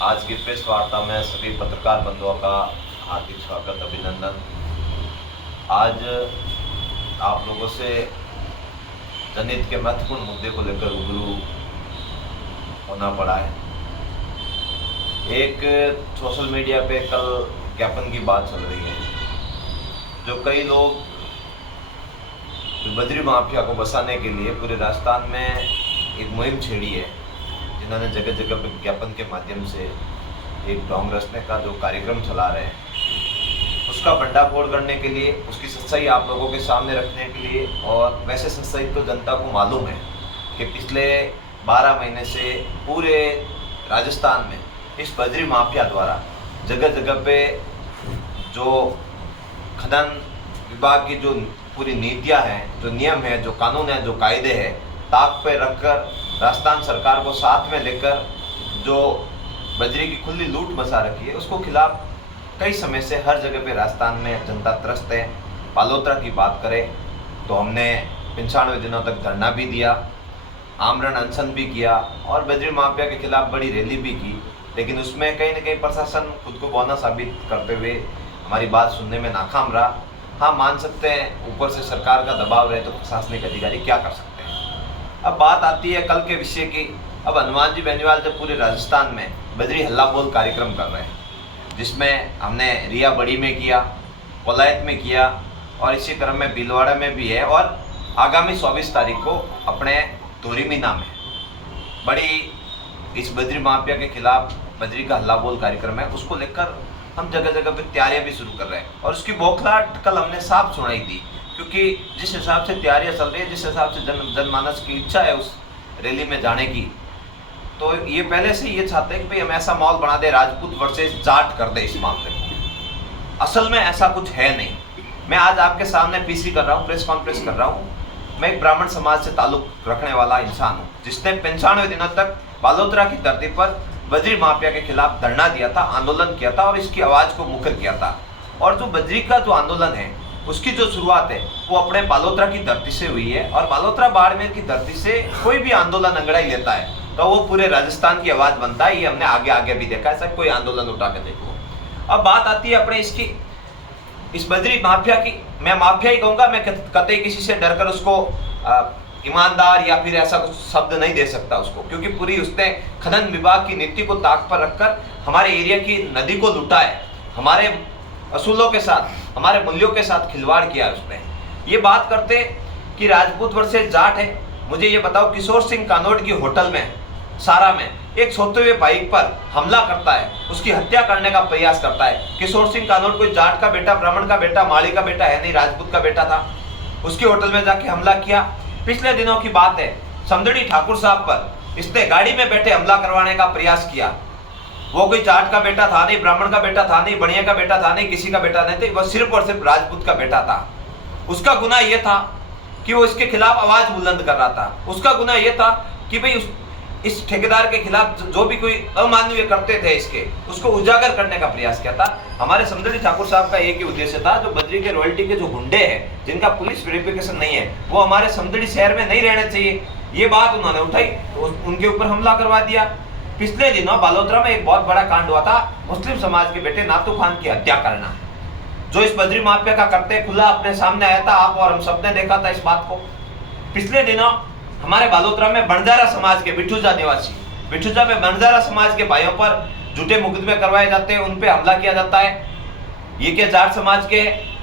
आज की प्रेस वार्ता में सभी पत्रकार बंधुओं का हार्दिक स्वागत, अभिनंदन। आज आप लोगों से जनहित के महत्वपूर्ण मुद्दे को लेकर रूबरू होना पड़ा है। एक सोशल मीडिया पे कल ज्ञापन की बात चल रही है, जो कई लोग बद्री माफिया को बसाने के लिए पूरे राजस्थान में एक मुहिम छेड़ी है, जिन्होंने जगह जगह पर विज्ञापन के माध्यम से एक ढोंग रचने का जो कार्यक्रम चला रहे हैं, उसका भंडाफोड़ करने के लिए, उसकी सच्चाई आप लोगों के सामने रखने के लिए। और वैसे सच्चाई तो जनता को मालूम है कि पिछले 12 महीने से पूरे राजस्थान में इस बद्री माफिया द्वारा जगह जगह पे जो खनन विभाग की जो पूरी नीतियां हैं, जो नियम है, जो कानून है, जो कायदे हैं, ताक पे रखकर राजस्थान सरकार को साथ में लेकर जो बजरी की खुली लूट मचा रखी है, उसको खिलाफ कई समय से हर जगह पे राजस्थान में जनता त्रस्त है। बालोतरा की बात करें तो हमने 95 दिनों तक धरना भी दिया, आमरण अनशन भी किया और बजरी माफिया के खिलाफ बड़ी रैली भी की, लेकिन उसमें कहीं न कहीं प्रशासन खुद को बौना साबित करते हुए हमारी बात सुनने में नाकाम रहा। हाँ, मान सकते हैं ऊपर से सरकार का दबाव रहे तो प्रशासनिक अधिकारी क्या कर सकते हैं। अब बात आती है कल के विषय की। अब हनुमान जी बेनीवाल जब पूरे राजस्थान में बद्री हल्ला बोल कार्यक्रम कर रहे हैं, जिसमें हमने रिया बड़ी में किया, कोलायत में किया और इसी क्रम में भीलवाड़ा में भी है, और आगामी 24 तारीख को अपने धोरी मीना में बड़ी इस बद्री माफिया के खिलाफ बद्री का हल्ला बोल कार्यक्रम है, उसको लेकर हम जगह जगह पे तैयारियां भी शुरू कर रहे हैं। और उसकी बौखलाहट कल हमने साफ सुनाई थी, क्योंकि जिस हिसाब से तैयारियां चल रही है, जिस हिसाब से जनमानस की इच्छा है उस रैली में जाने की, तो ये पहले से ये चाहते हैं कि भाई हम ऐसा माहौल बना दे, राजपूत वर्सेस जाट कर दे इस मामले को। असल में ऐसा कुछ है नहीं। मैं आज आपके सामने पीसी कर रहा हूँ, प्रेस कॉन्फ्रेंस कर रहा हूँ। मैं एक ब्राह्मण समाज से ताल्लुक रखने वाला इंसान हूँ, जिसने 95 दिनों तक बालोतरा की धरती पर बद्री माफिया के खिलाफ धरना दिया था, आंदोलन किया था और इसकी आवाज को मुखर किया था। और जो बद्री का जो आंदोलन है, उसकी जो शुरुआत है वो अपने बालोतरा की धरती से हुई है। और बालोतरा बाड़मेर की धरती से कोई भी आंदोलन अंगड़ाई लेता है तो वो पूरे राजस्थान की आवाज बनता है। ये हमने आगे आगे भी देखा है, सब कोई आंदोलन उठा के देखो। अब बात आती है अपने इसकी इस बद्री माफिया की। मैं माफिया ही कहूंगा, मैं कतई किसी से डरकर उसको ईमानदार या फिर ऐसा कुछ शब्द नहीं दे सकता उसको, क्योंकि पूरी उसने खनन विभाग की नीति को ताक पर रखकर हमारे एरिया की नदी को लूटा है, हमारे असूलों के साथ, हमारे मूल्यों के साथ खिलवाड़ किया है उसने। ये बात करते कि राजपूत वर्सेस जाट है, मुझे ये बताओ, किशोर सिंह कानोट की होटल में सारा में एक सोते हुए बाइक पर हमला करता है, उसकी हत्या करने का प्रयास करता है। किशोर सिंह कानोट कोई जाट का बेटा, ब्राह्मण का बेटा, माली का बेटा है नहीं, राजपूत का बेटा था। उसकी होटल में जाके हमला किया। पिछले दिनों की बात है, समदड़ी ठाकुर साहब पर इसने गाड़ी में बैठे हमला करवाने का प्रयास किया। वो कोई जाट का बेटा था नहीं, ब्राह्मण का बेटा था नहीं, बनिया का बेटा था नहीं, किसी का बेटा नहीं था, वह सिर्फ और सिर्फ राजपूत का बेटा था। उसका गुनाह यह था कि वो इसके खिलाफ आवाज बुलंद कर रहा था। उसका गुनाह यह था कि भाई इस ठेकेदार के खिलाफ जो भी कोई अमानवीय करते थे इसके, उसको उजागर करने का प्रयास किया था। हमारे समदड़ी ठाकुर साहब का एक ही उद्देश्य था, जो बद्री के रॉयल्टी के जो गुंडे हैं, जिनका पुलिस वेरिफिकेशन नहीं है, वो हमारे समदड़ी शहर में नहीं रहने चाहिए, ये बात उन्होंने उठाई तो उनके ऊपर हमला करवा दिया। पिछले दिनों बालोतरा में एक बहुत बड़ा कांड हुआ था, मुस्लिम समाज के बेटे नातू खान की हत्या करना, जो इस बद्री माफिया का करते खुला अपने सामने आया था। आप और हम सबने देखा था इस बात को। पिछले दिनों हमारे बालोतरा में बंजारा समाज के बिठूजा निवासी, बिठूजा में बंजारा समाज के भाइयों पर झूठे मुकदमे करवाए जाते हैं, उन पे हमला किया जाता है। ये क्या जाट समाज के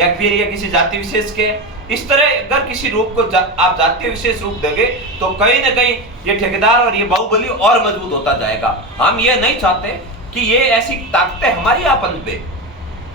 या फिर ये किसी जाति विशेष के, इस तरह अगर किसी रूप को आप जातीय विशेष रूप देंगे तो कहीं ना कहीं ये ठेकेदार और ये बाहुबली और मजबूत होता जाएगा। हम ये नहीं चाहते कि ये ऐसी ताकतें हमारी आपन पे,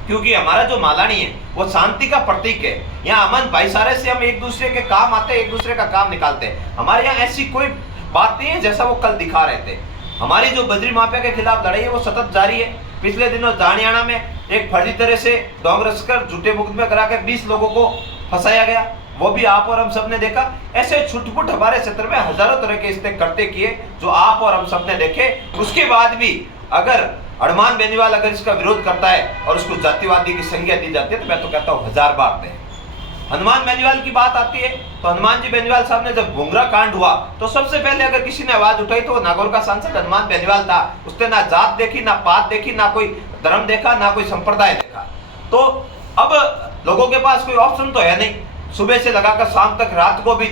क्योंकि हमारा जो मालानी है वो शांति का प्रतीक है। यहाँ अमन भाईचारे से हम एक दूसरे के काम आते हैं, एक दूसरे का काम निकालते हैं। हमारे यहाँ ऐसी कोई बात नहीं है जैसा वो कल दिखा रहे थे। हमारी जो बद्री माफिया के खिलाफ लड़ाई है वो सतत जारी है। पिछले दिनों जानियाना में एक फर्जी तरह से ढोंग रचकर झूठे मुकदमे करा के 20 लोगों को फंसाया गया, वो भी आप और हम सब ने देखा। ऐसे छुटपुट हमारे क्षेत्र में हजारों तरह के इसने करते किए, जो आप और हम सब ने देखे। उसके बाद भी अगर हनुमान बेनीवाल अगर इसका विरोध करता है और उसको जातिवादी की संज्ञा दी जाती है, तो मैं तो कहता हूँ 1000 बार दें, हनुमान बेनीवाल की बात आती है तो हनुमान जी बेनीवाल साहब ने जब घुंगरा कांड हुआ तो सबसे पहले अगर किसी ने आवाज उठाई तो नागौर का सांसद हनुमान बेनीवाल था। उसने ना जात देखी, ना पात देखी, ना कोई धर्म देखा, ना कोई संप्रदाय देखा। तो अब लोगों के पास कोई ऑप्शन तो है नहीं, सुबह से लगाकर शाम तक, रात को भी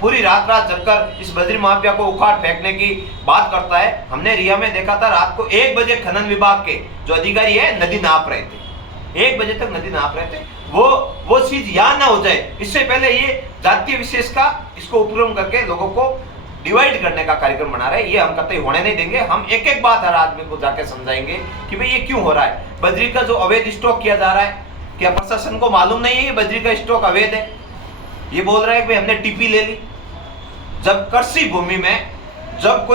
पूरी रात जगकर इस बजरी माफिया को उखाड़ फेंकने की बात करता है। हमने रिया में देखा था रात को 1 बजे खनन विभाग के जो अधिकारी है नदी नाप रहे थे, 1 बजे तक नदी नाप रहे थे। वो चीज यहाँ ना हो जाए इससे पहले ये जातीय विशेष का इसको उपक्रम करके लोगों को डिवाइड करने का कार्यक्रम बना रहे हैं। ये हम कतई होने नहीं देंगे। हम एक एक बात हर आदमी को जाके समझाएंगे कि भाई ये क्यों हो रहा है। बजरी का जो अवैध स्टॉक किया जा रहा है, क्या प्रशासन को मालूम नहीं है ये बजरी का स्टॉक अवैध है? ये बोल रहा है कि हमने टीपी ले ली। जब कृषि भूमि में जब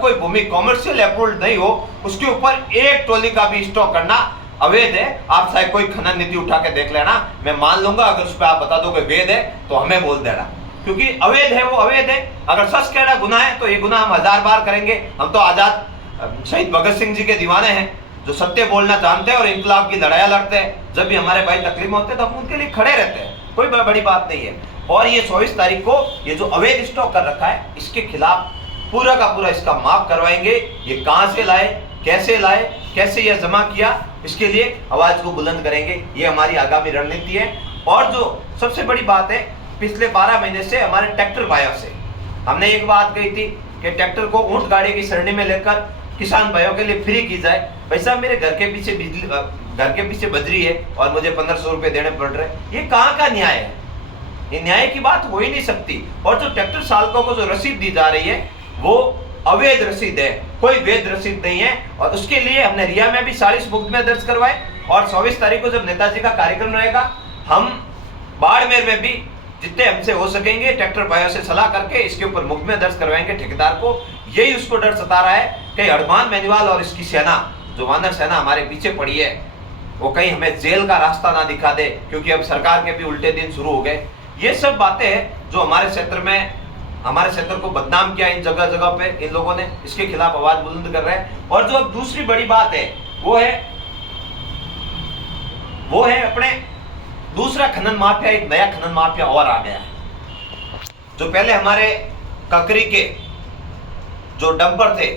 कोई भूमि कॉमर्शियल अप्रूव्ड नहीं हो उसके ऊपर एक टोली का भी स्टॉक करना अवैध है। आप चाहे कोई खनन नीति उठा के देख लेना, मैं मान लूंगा। अगर उस पर आप बता दो कि वैध है तो हमें बोल देना, क्योंकि अवैध है वो अवैध है। अगर सच कहना गुनाह है तो ये गुनाह हम 1000 बार करेंगे। हम तो आजाद शहीद भगत सिंह जी के दीवाने हैं जो सत्य बोलना जानते हैं और इंकलाब की लड़ाइयां लड़ते हैं। जब भी हमारे भाई तकलीफ में होते हैं तो हम उनके लिए खड़े रहते हैं, कोई बड़ी बात नहीं है। और ये 24 तारीख को ये जो अवैध स्टॉक कर रखा है इसके खिलाफ पूरा का पूरा इसका माफ करवाएंगे। ये कहां से लाए, कैसे यह जमा किया, इसके लिए आवाज को बुलंद करेंगे। ये हमारी आगामी रणनीति है। और जो सबसे बड़ी बात है, पिछले 12 महीने से हमारे ट्रैक्टर भाइयों से हमने एक बात कही थी कि ट्रैक्टर को ऊंट गाड़ी की सरणी में लेकर किसान भाइयों के लिए फ्री की जाए। भाई साहब मेरे घर के पीछे बजरी है और मुझे 1500 रुपए देने पड़ रहे हैं, ये कहाँ का न्याय है? ये न्याय की बात हो ही नहीं सकती। और जो ट्रैक्टर चालकों को जो रसीद दी जा रही है वो अवैध रसीद है, कोई वैध रसीद नहीं है। और उसके लिए हमने रिया में भी 40 मुकदमे दर्ज करवाए। और 24 तारीख को जब नेताजी का कार्यक्रम रहेगा हम बाड़मेर में भी जितने हमसे हो सकेंगे ट्रैक्टर भाइयों से सलाह करके इसके ऊपर मुकदमे दर्ज करवाएंगे। ठेकेदार को यही उसको डर सता रहा है कि हनुमान बेनीवाल और इसकी सेना, जो वानर सेना हमारे पीछे पड़ी है, वो कहीं हमें जेल का रास्ता ना दिखा दे, क्योंकि अब सरकार के भी उल्टे दिन शुरू हो गए। ये सब बातें हैं जो हमारे क्षेत्र को बदनाम किया इन जगह जगह पे इन लोगों ने, इसके खिलाफ आवाज बुलंद कर रहे हैं। और जो अब दूसरी बड़ी बात है वो है अपने दूसरा खनन माफिया, एक नया खनन माफिया और आ गया है। जो पहले हमारे ककरी के जो डंपर थे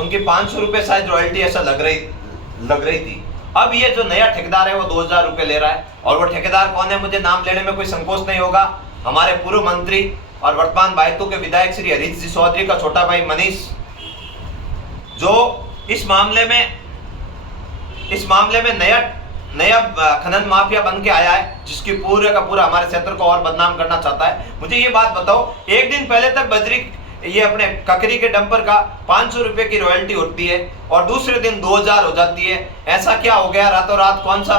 उनकी 500 रुपए शायद रॉयल्टी ऐसा लग रही थी। अब ये जो नया ठेकेदार है वो 2000 रुपए ले रहा है। और वो ठेकेदार कौन है मुझे नाम लेने में कोई संकोच नहीं होगा। हमारे पूर्व मंत्री और वर्तमान बायतू के विधायक श्री हरीश जी चौधरी का छोटा भाई मनीष, जो इस मामले में नया खनन माफिया बन के आया है, जिसकी पूरे का पूरा हमारे क्षेत्र को और बदनाम करना चाहता है। मुझे ये बात बताओ, एक दिन पहले तक बजरी ये अपने ककरी के डंपर का 500 रुपए की रॉयल्टी होती है और दूसरे दिन 2000 हो जाती है। ऐसा क्या हो गया? रातों रात कौन सा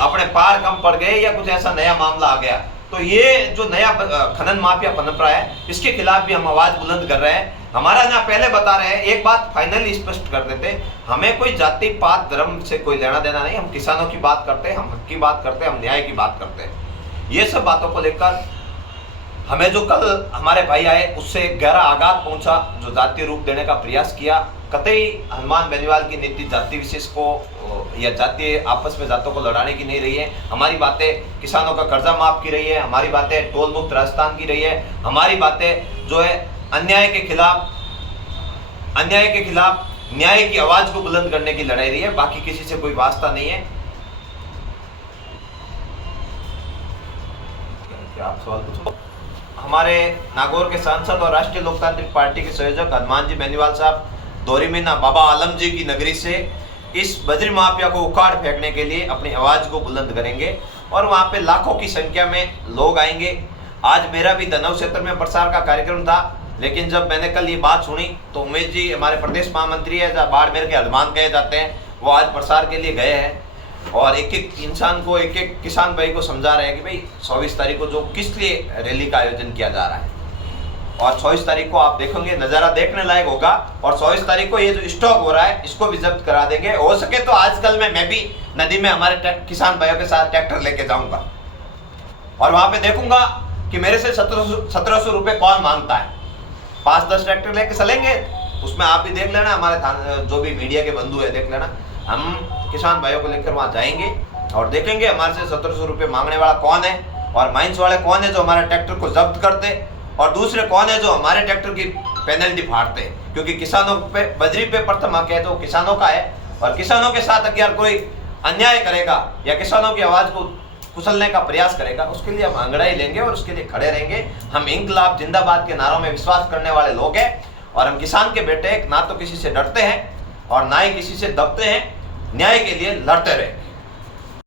अपने पार कम पड़ गए या कुछ ऐसा नया मामला आ गया? तो ये जो नया खनन माफिया पनप रहा है इसके खिलाफ भी हम आवाज बुलंद कर रहे हैं। हमारा ना पहले बता रहे हैं, एक बात फाइनली स्पष्ट कर देते, हमें कोई जाति पात धर्म से कोई लेना देना नहीं। हम किसानों की बात करते हैं, हम हक की बात करते हैं, हम न्याय की बात करते हैं। ये सब बातों को लेकर हमें जो कल हमारे भाई आए उससे गहरा आघात पहुंचा, जो जातीय रूप देने का प्रयास किया। कतई हनुमान बेनीवाल की नीति जाति विशेष को या जातीय आपस में जातों को लड़ाने की नहीं रही है। हमारी बातें किसानों का कर्जा माफ की रही है, हमारी बातें टोल मुक्त राजस्थान की रही है, हमारी बातें जो है अन्याय के खिलाफ न्याय की आवाज को बुलंद करने की लड़ाई रही है। बाकी किसी से कोई वास्ता नहीं है। क्या आप सवाल पूछो? हमारे नागौर के सांसद और राष्ट्रीय लोकतांत्रिक पार्टी के संयोजक हनुमान जी बेनीवाल साहब दोरी मीना बाबा आलम जी की नगरी से इस बजरी माफिया को उखाड़ फेंकने के लिए अपनी आवाज को बुलंद करेंगे और वहां पे लाखों की संख्या में लोग आएंगे। आज मेरा भी धनौर क्षेत्र में प्रसार का कार्यक्रम था, लेकिन जब मैंने कल ये बात सुनी तो उमेश जी हमारे प्रदेश महामंत्री है, जहाँ बाड़मेर के हनुमान कहे जाते हैं, वो आज प्रसार के लिए गए हैं और एक एक इंसान को, एक एक किसान भाई को समझा रहे हैं कि भाई 24 तारीख को जो किस लिए रैली का आयोजन किया जा रहा है। और 24 तारीख को आप देखोगे नज़ारा देखने लायक होगा। और 24 तारीख को ये जो स्टॉक हो रहा है इसको भी जब्त करा देंगे। हो सके तो आजकल मैं भी नदी में हमारे किसान भाइयों के साथ ट्रैक्टर लेके जाऊंगा और वहां पे देखूंगा कि मेरे से 1700 रुपये कौन मांगता है। 5-10 ट्रैक्टर लेके चलेंगे, उसमें आप भी देख लेना, हमारे जो भी मीडिया के बंधु है देख लेना। हम किसान भाइयों को लेकर वहां जाएंगे और देखेंगे हमारे से 1700 रुपये मांगने वाला कौन है, और माइंस वाले कौन है जो हमारे ट्रैक्टर को जब्त करते, और दूसरे कौन है जो हमारे ट्रैक्टर की पेनल्टी फाड़ते। क्योंकि किसानों पे बजरी पे प्रथम हक है तो किसानों का है, और किसानों के साथ अगर कोई अन्याय करेगा या किसानों की आवाज़ को कुचलने का प्रयास करेगा, उसके लिए हम अंगड़ाई लेंगे और उसके लिए खड़े रहेंगे। हम इंकलाब जिंदाबाद के नारों में विश्वास करने वाले लोग हैं, और हम किसान के बेटे ना तो किसी से डरते हैं और ना ही किसी से दबते हैं, न्याय के लिए लड़ते रहेंगे।